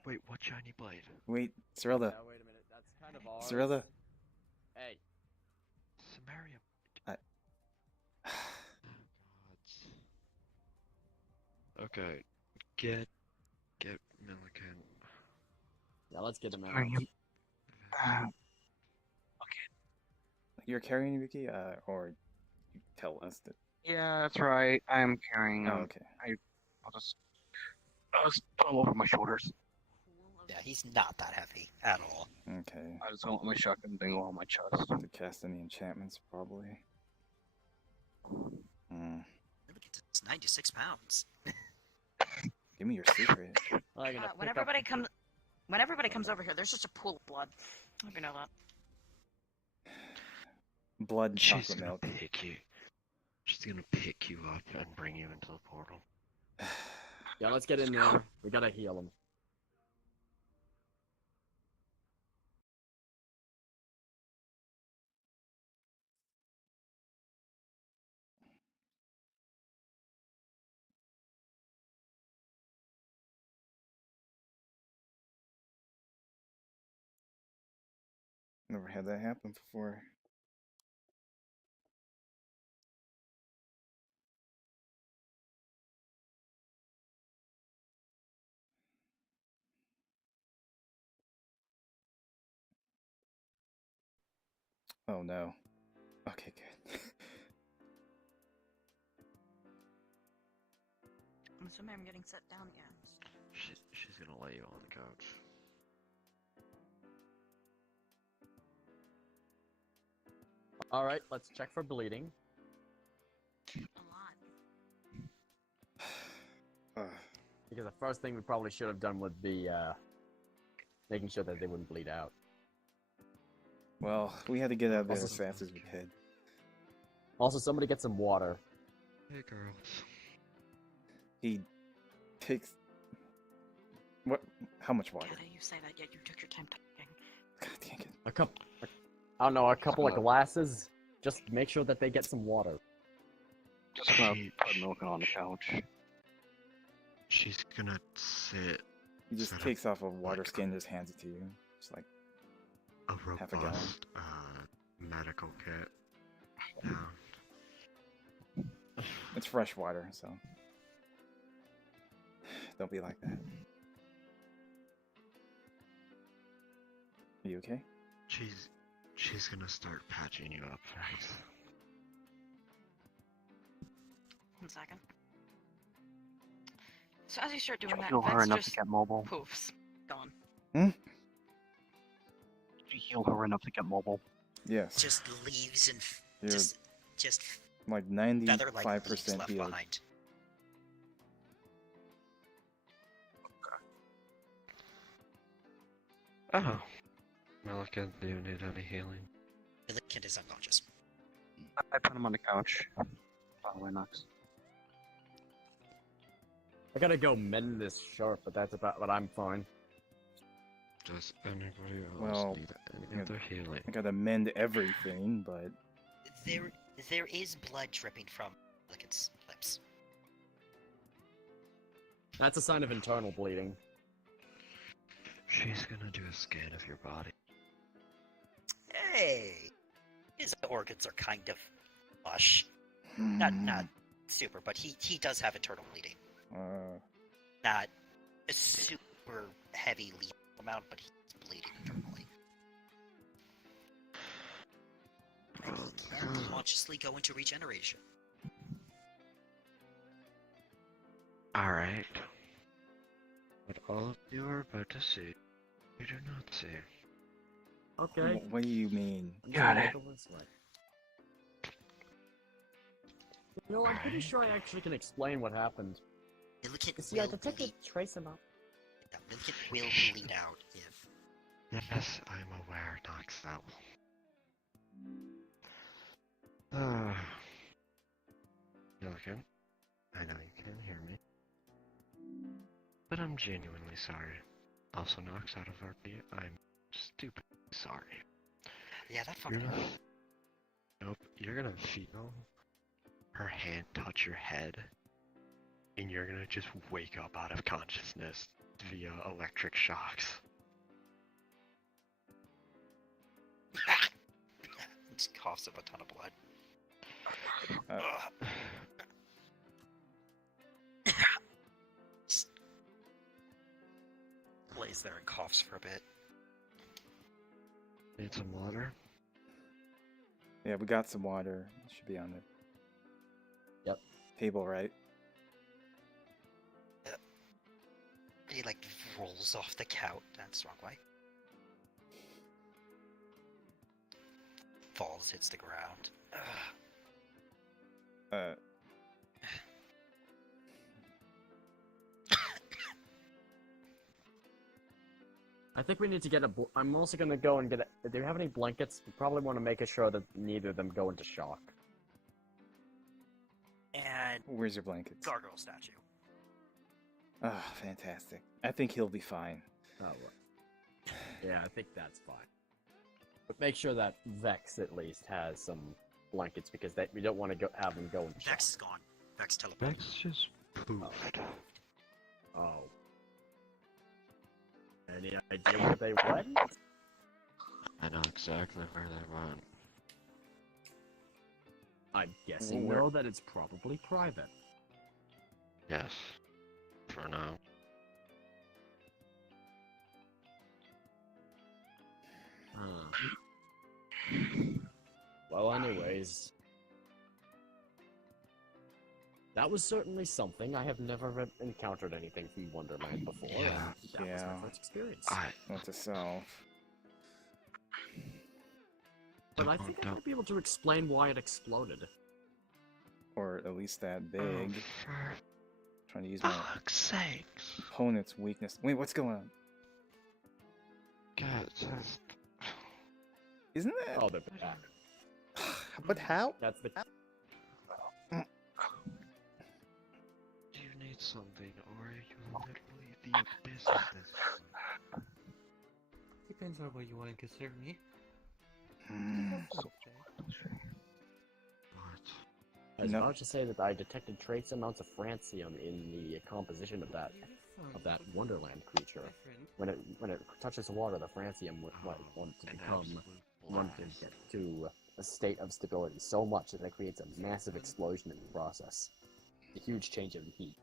Wait, what shiny blade? Wait, Cyrilda. Yeah, wait a minute. That's kind of ours. Cyrilda. Hey. Samaria. I... Okay, get Milliken. Yeah, let's get him out. You're carrying Yuki, or you tell us that. Yeah, that's right. I'm carrying Oh, him. okay. I'll just put him over my shoulders. Yeah, he's not that heavy at all. Okay. I just don't want my shotgun thing on my chest. To cast any enchantments, probably. It's 96 pounds. Give me your secret. When everybody comes over here, there's just a pool of blood. I hope you know that. Blood and She's chocolate gonna milk. pick you. She's gonna pick you up and bring you into the portal. Yeah, let's get in there. We gotta heal him. Never had that happen before. Oh no. Okay, good. I'm assuming I'm getting set down again. She's gonna lay you on the couch. Alright, let's check for bleeding. A lot. Because the first thing we probably should have done would be, making sure that they wouldn't bleed out. Well, we had to get out of there Also- as fast as we could. Also, somebody get some water. Hey girls. He takes... What? How much water? Kada, you say that, yet you took your time talking. God dang it. I don't know, a couple of glasses. Just make sure that they get some water. Just gonna put Milliken on the couch. She's gonna sit He just Set up, takes off a water like, skin and just hands it to you. Just like, a Half a gallon. robust medical kit down. it's fresh water, so... Don't be like that. Are you okay? She's gonna start patching you up, right? 1 second. So as you start doing Did you that, heal her Vex enough to just get mobile? poofs. Gone. Did you heal her enough to get mobile? Yes. Just leaves and You're just like feather like leaves 95% left healed. behind. Oh. Milliken, do you need any healing? The kid is unconscious. I put him on the couch. Probably next. I gotta go mend this sharp, but that's about what I'm fine. Does anybody else Well, need any yeah. other healing? I gotta mend everything, but... There is blood dripping from Milliken's lips. That's a sign of internal bleeding. She's gonna do a scan of your body. Hey, his organs are kind of lush. Not super, but he does have internal bleeding. Not a super heavy lethal amount, but he's bleeding internally. And he can consciously go into regeneration. Alright. What all of you are about to see, you do not see. Okay. What do you mean? I'm Got gonna it. go this way. You know, I'm pretty sure I actually can explain what happened. Millicent You see, I will detected bleed. trace amount. Yeah, Millicent will bleed out if. Yes, I'm aware, Noxel. Milligan, I know you can't hear me. But I'm genuinely sorry. Also Nox out of RP, I'm stupid sorry. Yeah, that You're fucking. gonna... Nope, you're gonna feel her hand touch your head, and you're gonna just wake up out of consciousness via electric shocks. Just coughs up a ton of blood. Uh, Just lays there and coughs for a bit. Need some water? yeah, we got some water. It should be on the Yep. table, right? He like rolls off the couch. That's the wrong way. Falls, hits the ground. Uh, I think we need to get a. I'm also gonna go and get. Do you have any blankets? We probably want to make sure that neither of them go into shock. And where's your blankets? gargoyle statue. Ah, fantastic. I think he'll be fine. Oh, well. Yeah, I think that's fine. But make sure that Vex at least has some blankets because we don't want to have him go into shock. Vex is gone. Vex teleported. Vex just poofed. Oh. Any idea where they went? I know exactly where they went. I'm guessing, Where- though, that it's probably private. Yes. For now. Well, anyways. That was certainly something. I have never encountered anything from Wonderland before. Yeah. And that was Yeah. my first experience. Note to self. But I think I might be able to explain why it exploded. Or at least that big. Oh, for Trying to use my fuck's sakes. opponent's weakness. Wait, what's going on? God, just... Isn't that? Oh, they're back. But how? That's the. You need something, or you literally the abyss of this. Depends on what you want to consider me. Hmm. What? I was No. about to say that I detected trace amounts of francium in the composition of that Wonderland creature. When it touches water, the francium would want to An become absolute want to blast. get to a state of stability so much that it creates a massive explosion in the process. A huge change in heat.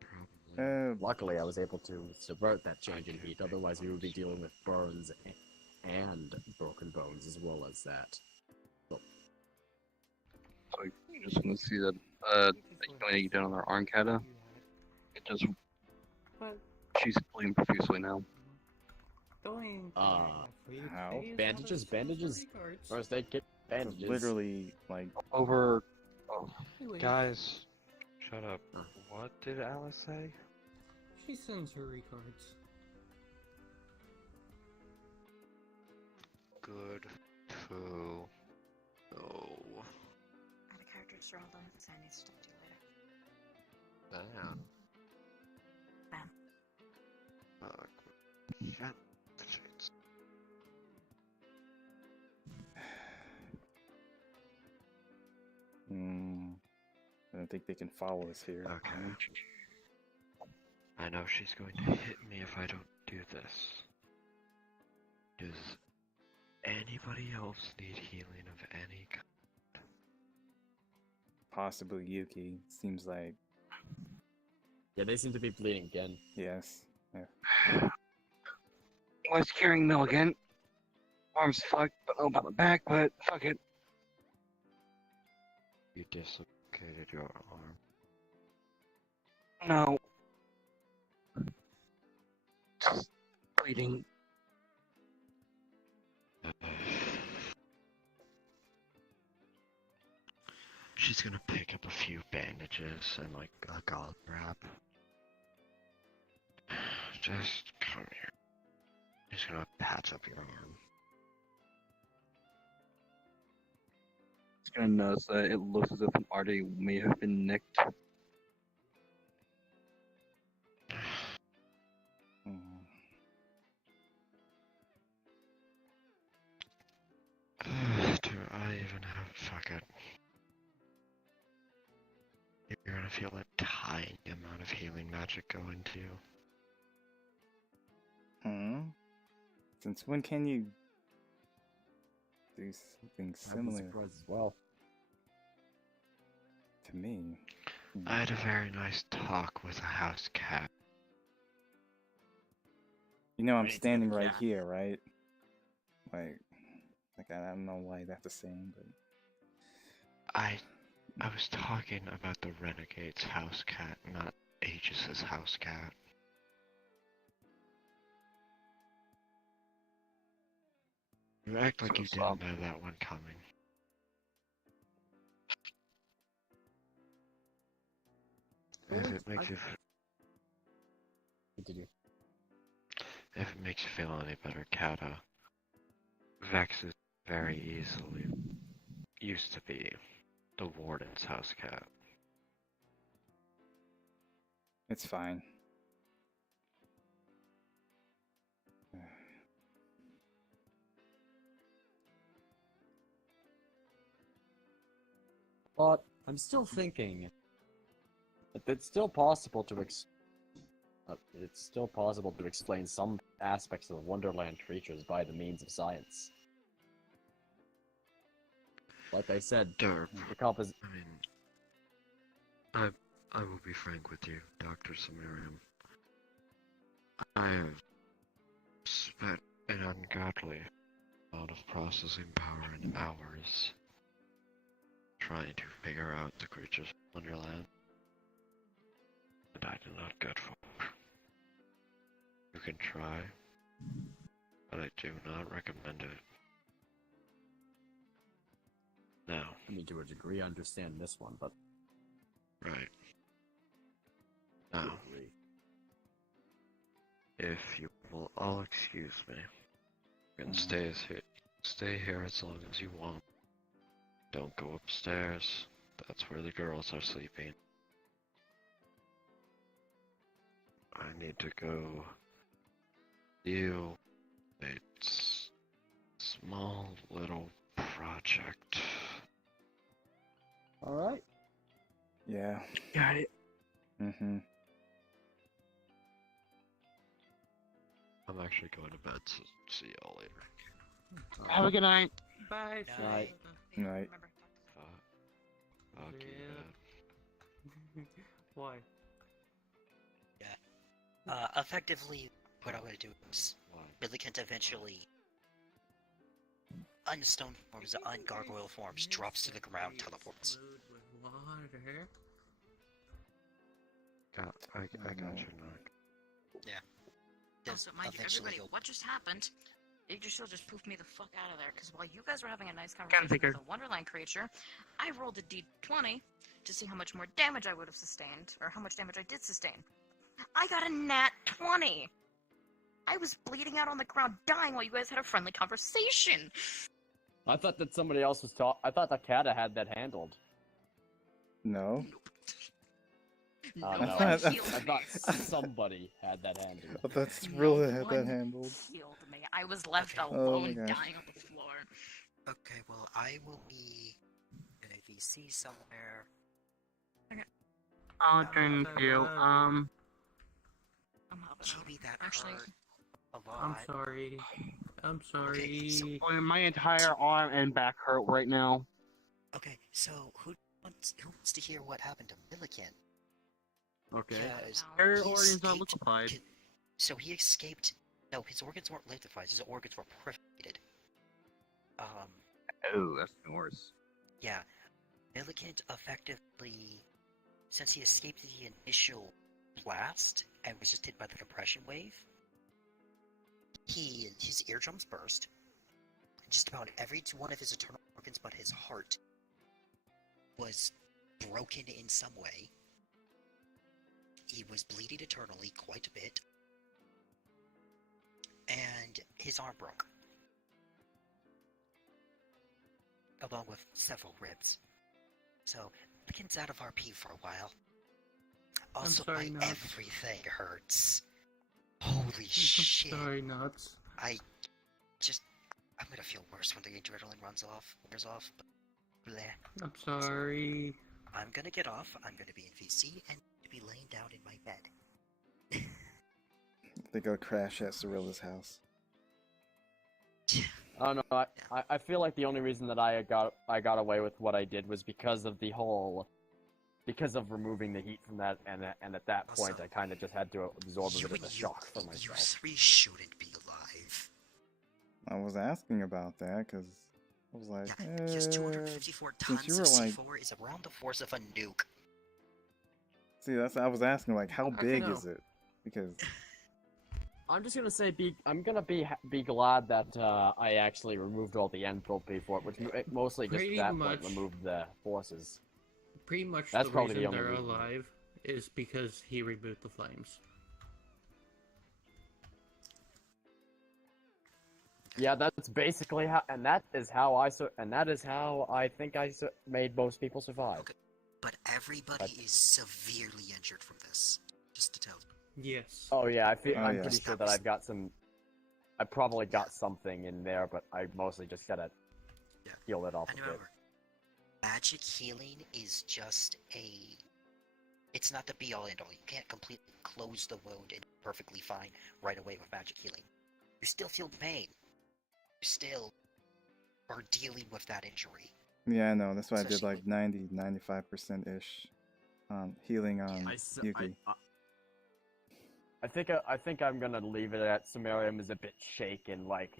Probably. Luckily, I was able to subvert that change in heat. Otherwise, we would be dealing with burns and broken bones as well as that. So you just want to see that you done on our Arncata. It just But she's bleeding profusely now. going How? Bandages, bandages. First aid kit, bandages. Literally, like, Over. Oh, Guys, shut up. Huh. What did Alice say? She sends her regards. Good foo. Oh. The characters are all done, so I need to talk to you later. Damn. Bam. Fuck. Shut the shits. I don't think they can follow us here. Okay. I know she's going to hit me if I don't do this. Does anybody else need healing of any kind? Possibly Yuki. Seems like, Yeah, they seem to be bleeding again. yes. was carrying Milligan. Arm's fucked, but oh, about my back, but fuck it. You dislocated your arm. No. Just bleeding. She's she's gonna pick up a few bandages and like a gauze wrap. Just come here. Just gonna patch up your arm. Just gonna notice that it looks as if an artery may have been nicked. Mm. Do I even have fuck it? You're gonna feel a tiny amount of healing magic go into you. Hmm? Since when can you do something I'd be similar surprised as well. to me? I had a very nice talk with a house cat. You know, I'm Me too, standing right yeah. here, right? Like I don't know why that's the same, but I was talking about the Renegade's house cat, not Aegis's house cat. You act like you So, didn't know that one coming. If it makes you Continue. if it makes you feel any better, Kata, Vex is very easily used to be the warden's house cat. it's fine. But I'm still thinking that it's still possible to explain some aspects of the Wonderland creatures by the means of science. Like I said, Derp. the compos- I mean, I will be frank with you, Dr. Samarium. I have spent an ungodly amount of processing power and hours trying to figure out the creatures of Wonderland. And I do not get for. You can try, but I do not recommend it. Now, I mean, to a degree, I understand this one, but right. to a Now, degree. if you will all excuse me, you can stay here as long as you want. Don't go upstairs. That's where the girls are sleeping. I need to go deal with a small little project. Alright. Yeah. got it. Mm-hmm. I'm actually going to bed, so see y'all later. Have a good night. Bye. Right. Right. Remember, Fuck you, Yeah. Dad. Why? Effectively, what I'm gonna do is Why? Millicent eventually unstone forms, ungargoyle forms, drops to the ground, teleports. With water. I got you, Knock. Also, mind you, Eventually everybody, he'll- what just happened? Yggdrasil just poofed me the fuck out of there, because while you guys were having a nice conversation figure. with a Wonderland creature, I rolled a d20 to see how much more damage I would have sustained, or how much damage I did sustain. I got a nat 20! I was bleeding out on the ground, dying while you guys had a friendly conversation! I thought that somebody else was I thought that Kata had that handled. No. No no. one I healed thought- I me. thought somebody had that handled. I thought No Thriller had that one handled. healed me. I was left Okay. Oh my alone, gosh. dying on the floor. Okay, well, I will be in a VC somewhere. I'll drink you. I'm helping out. Chibi, that Actually, hurt a lot. I'm sorry. I'm sorry. Okay, so- My entire arm and back hurt right now. Okay, so who wants to hear what happened to Milliken? Okay. Because No. Her he organs are escaped- liquefied. So he escaped. No, his organs weren't liquefied. His organs were perforated. Oh, that's even worse. Yeah. Milliken effectively, since he escaped the initial blast and was just hit by the compression wave, his eardrums burst. Just about every one of his internal organs but his heart was broken in some way. He was bleeding eternally quite a bit. And his arm broke. Along with several ribs. So, Milliken's out of RP for a while. Also, sorry, my Nuts. everything hurts. Holy shit. I'm sorry, Nuts. I'm gonna feel worse when the adrenaline wears off. But bleh. I'm sorry. I'm gonna get off, I'm gonna be in VC, and be laying down in my bed. They go crash at Cirilla's house. I don't know. I feel like the only reason that I got away with what I did was because of removing the heat from that, and at that point Also, I kind of just had to absorb a bit of the shock for You myself. three shouldn't be alive. I was asking about that because I was like, Yeah, because 254 since you tons were of like, C4 is around the force of a nuke. see, that's I was asking like, how I don't big know. is it? Because I'm just gonna say, I'm gonna be glad that I actually removed all the entropy for it, which mostly just Pretty at that much. point removed the forces. Pretty much That's the probably the reason only they're reason. alive is because he removed the flames. Yeah, that's basically how, and that is how I think made most people survive. Okay. But everybody is severely injured from this. Just to tell you. Yes. Oh yeah, I'm yeah. pretty sure that I probably got something in there, but I mostly just gotta Yeah. heal it off And a bit. remember, magic healing is just it's not the be-all end-all. You can't completely close the wound and be perfectly fine right away with magic healing. You still feel pain. You still are dealing with that injury. yeah, I know. That's why I did Especially like 90, 95% ish healing on Yuki. I think I'm gonna leave it at Sumerium is a bit shaken. Like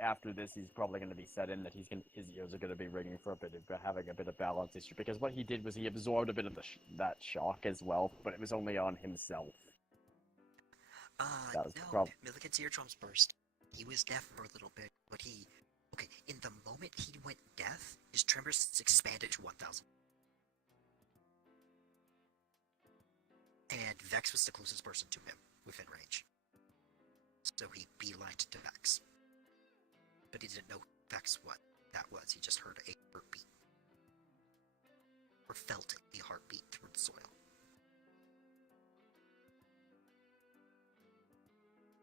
after this, he's probably gonna be set in that his ears are gonna be ringing for a bit of having a bit of balance issue, because what he did was he absorbed a bit of that shock as well, but it was only on himself. That was the No, problem. Milliken's eardrums burst. He was deaf for a little bit, but in the moment he went deaf, his tremors expanded to 1,000. And Vex was the closest person to him, within range. So he beelined to Vex. But he didn't know Vex what that was, he just heard a heartbeat. Or felt a heartbeat through the soil.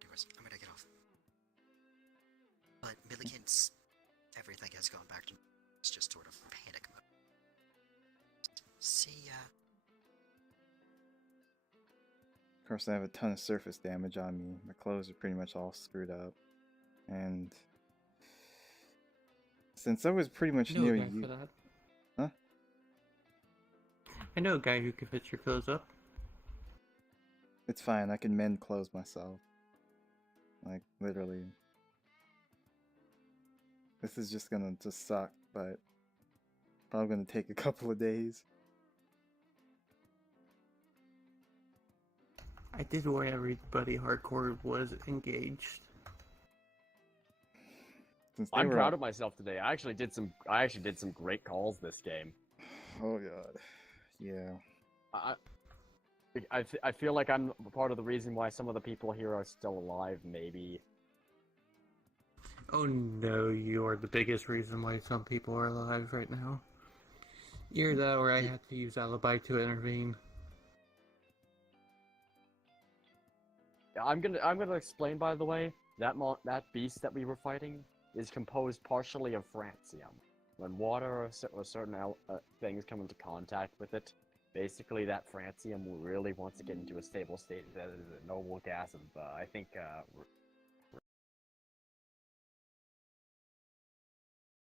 Anyways, I'm gonna get off. But Milliken's everything has gone back to it's just sort of panic mode. See ya. Of course, I have a ton of surface damage on me. My clothes are pretty much all screwed up, and since I was pretty much I know near a guy you, for that. Huh? I know a guy who can fix your clothes up. it's fine. I can mend clothes myself. Like literally. This is just gonna suck, but probably gonna take a couple of days. I did warn everybody hardcore was engaged. Since they I'm were proud of myself today. I actually did some great calls this game. Oh god, yeah. I feel like I'm part of the reason why some of the people here are still alive. Maybe. Oh no, you're the biggest reason why some people are alive right now. You're that, or I had to use alibi to intervene. I'm gonna explain, by the way, that beast that we were fighting is composed partially of francium. When water or certain things come into contact with it, basically that francium really wants to get into a stable state that is a noble gas of I think